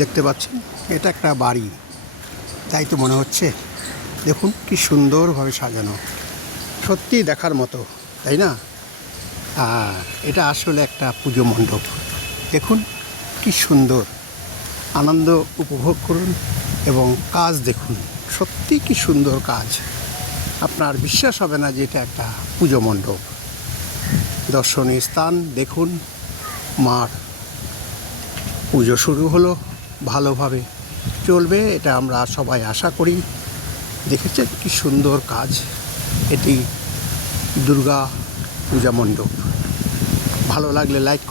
দেখতে পাচ্ছেন এটা একটা বাড়ি, তাই তো মনে হচ্ছে। দেখুন কি সুন্দরভাবে সাজানো, সত্যি দেখার মতো, তাই না? এটা আসলে একটা পুজো মণ্ডপ। দেখুন কি সুন্দর, আনন্দ উপভোগ করুন এবং কাজ দেখুন, সত্যি কি সুন্দর কাজ। আপনার বিশ্বাস হবে না যে এটা একটা পুজো মণ্ডপ। দর্শনীয় স্থান দেখুন, মার পুজো শুরু হলো, ভালোভাবে চলবে এটা আমরা সবাই আশা করি। দেখেছেন কি সুন্দর কাজ, এটি দুর্গা পূজা মণ্ডপ। ভালো লাগলে লাইক